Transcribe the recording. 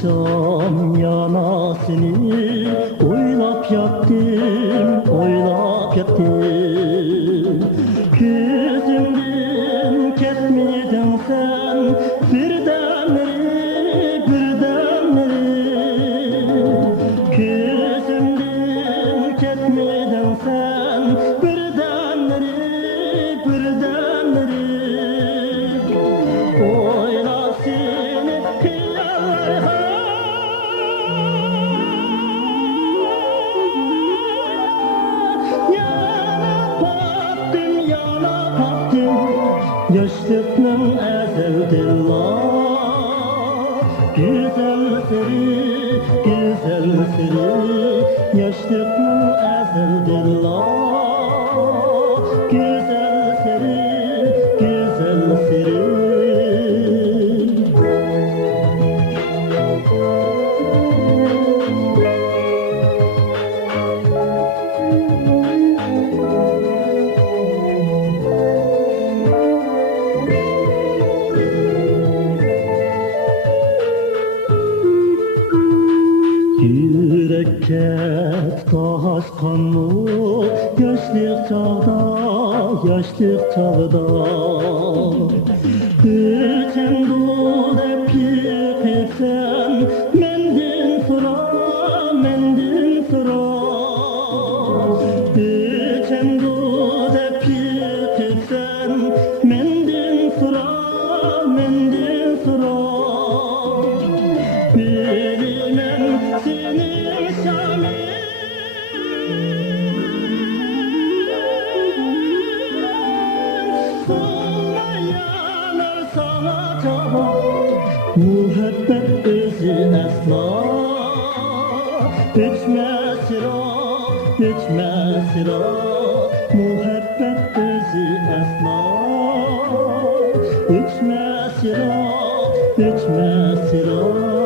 Akşam yanasını oylap yattım, oylap yattım. Gözümden ketmedin sen birdenbire, birdenbire. Gözümden ketmedin sen birdenbire, birdenbire. Oylap seni Yaşlıkның əzəldir Güzel seri, güzel seri Yaşlıkның əzəldir Güzel seri, güzel seri Yürekке taş kanlı yaşlık çağda, yaşlık çağda. Üçün dud hep yıkıpsen mendin sıra, mendin sıra. Üçün dud hep yıkıpsen mendin sıra, mendin sıra. Bilmem senin şamin sonra yanar sana çaba. Muhabbet özü esma içme sıra, içme sıra. Muhabbet özü esma içme sıra, içme sıra.